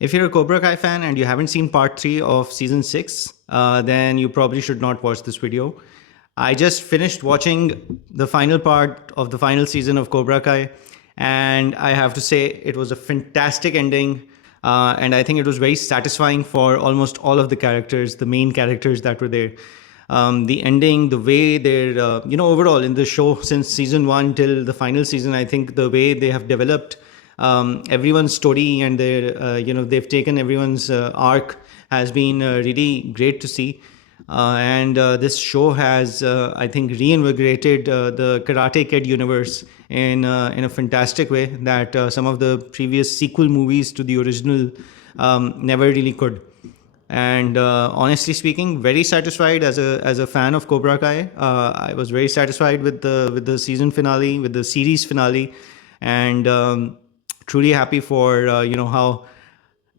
If you're a Cobra Kai fan and you haven't seen part 3 of season 6, then you probably should not watch this video. I just finished watching the final part of the final season of Cobra Kai, and I have to say it was a fantastic ending. And I think it was very satisfying for almost all of the characters, the main characters that were there. The ending, the way they're, overall in the show since season 1 till the final season, I think the way they have developed everyone's story and their they've taken everyone's arc has been really great to see. And this show has I think reinvigorated the Karate Kid universe in a fantastic way that some of the previous sequel movies to the original never really could. And honestly speaking, very satisfied as a fan of Cobra Kai. I was very satisfied with the season finale, with the series finale, and truly happy for how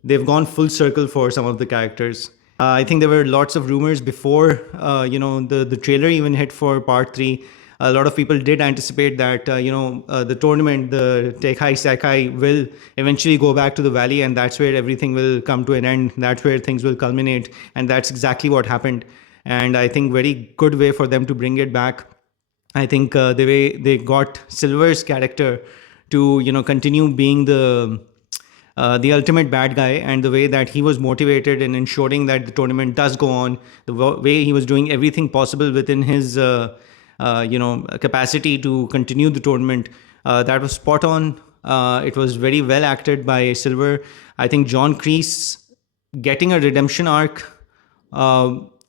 they've gone full circle for some of the characters. I think there were lots of rumors before the trailer even hit for part 3. A lot of people did anticipate that the tournament, the Tekai Sekai, will eventually go back to the valley, and that's where everything will come to an end. That's where things will culminate, and that's exactly what happened. And I think very good way for them to bring it back. I think the way they got Silver's character to continue being the ultimate bad guy, and the way that he was motivated in ensuring that the tournament does go on, the way he was doing everything possible within his capacity to continue the tournament, that was spot on. It was very well acted by Silver. I think John Kreese getting a redemption arc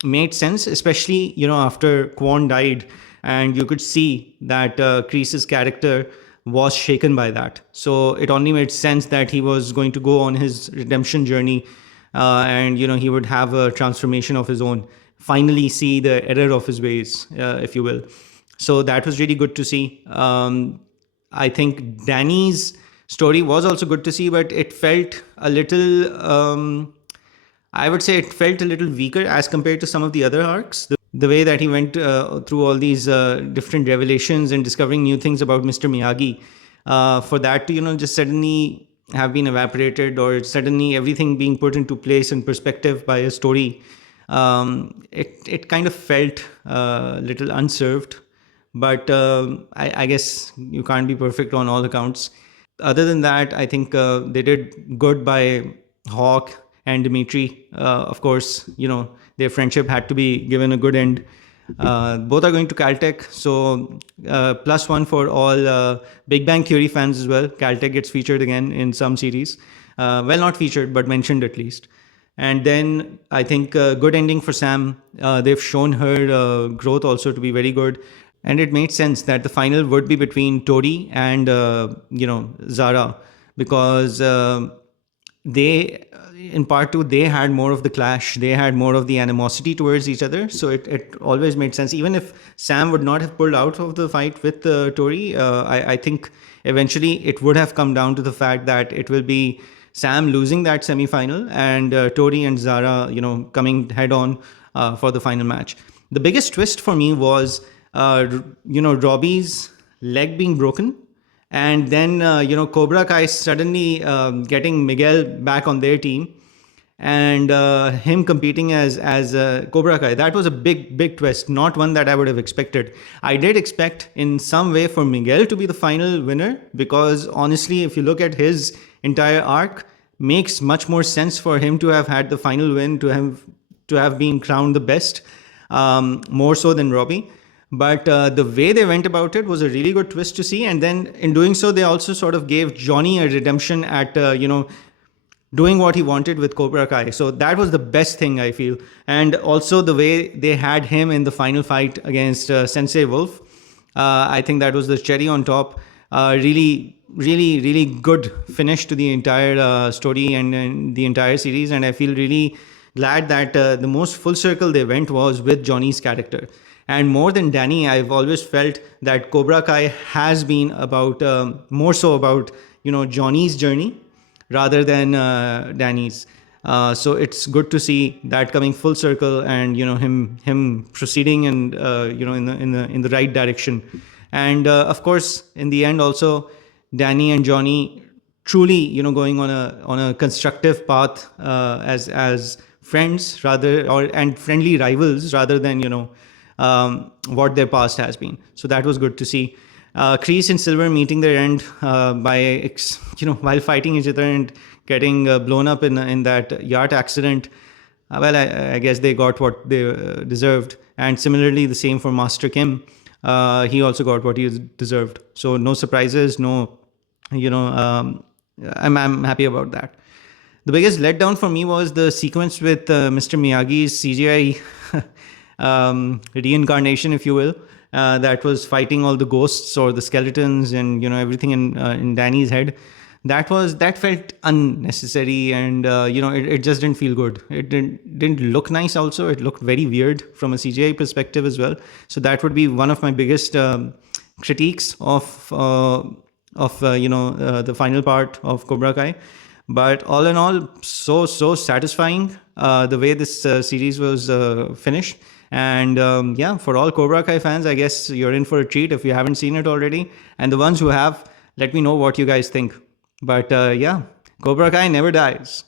made sense, especially after Kwon died, and you could see that Kreese's character was shaken by that. So it only made sense that he was going to go on his redemption journey, and he would have a transformation of his own. Finally, see the error of his ways, if you will. So that was really good to see. I think Danny's story was also good to see, but it felt a little. I would say it felt a little weaker as compared to some of the other arcs. The way that he went through all these different revelations and discovering new things about Mr. Miyagi, for that to just suddenly have been evaporated, or suddenly everything being put into place and perspective by a story, it kind of felt a little unserved. But I guess you can't be perfect on all accounts. Other than that, I think they did good by Hawk and Dimitri. Of course, their friendship had to be given a good end. Both are going to Caltech, so +1 for all Big Bang Theory fans as well. Caltech gets featured again in some series. Well, not featured, but mentioned at least. And then I think good ending for Sam. They've shown her growth also to be very good. And it made sense that the final would be between Tori and Zara, because they in part 2 they had more of the clash, they had more of the animosity towards each other. So it always made sense, even if Sam would not have pulled out of the fight with Tori. I think eventually it would have come down to the fact that it will be Sam losing that semi-final, and Tori and Zara coming head on for the final match. The biggest twist for me was Robbie's leg being broken, and then Cobra Kai suddenly getting Miguel back on their team, and him competing as Cobra Kai. That was a big twist, not one that I would have expected. I did expect in some way for Miguel to be the final winner, because honestly, if you look at his entire arc, makes much more sense for him to have had the final win, to have been crowned the best, more so than Robbie. But the way they went about it was a really good twist to see. And then in doing so, they also sort of gave Johnny a redemption at, doing what he wanted with Cobra Kai. So that was the best thing, I feel. And also the way they had him in the final fight against Sensei Wolf. I think that was the cherry on top. Really good finish to the entire story and the entire series. And I feel really glad that the most full circle they went was with Johnny's character. And more than Danny, I've always felt that Cobra Kai has been about more so about Johnny's journey rather than Danny's. So it's good to see that coming full circle, and him proceeding and in the right direction. And of course, in the end, also Danny and Johnny truly, going on a constructive path, as friends, rather, or and friendly rivals, rather than what their past has been. So that was good to see. Kreese and Silver meeting their end while fighting each other and getting blown up in that yacht accident. Well, I guess they got what they deserved, and similarly, the same for Master Kim. He also got what he deserved. So no surprises, no, you know. I'm happy about that. The biggest letdown for me was the sequence with Mr. Miyagi's CGI reincarnation, if you will, that was fighting all the ghosts or the skeletons and everything in Danny's head. That felt unnecessary, and it just didn't feel good. It didn't look nice. Also, it looked very weird from a CGI perspective as well. So that would be one of my biggest critiques of the final part of Cobra Kai. But all in all, so satisfying the way this series was finished. And yeah, for all Cobra Kai fans, I guess you're in for a treat if you haven't seen it already. And the ones who have, let me know what you guys think. But yeah, Cobra Kai never dies.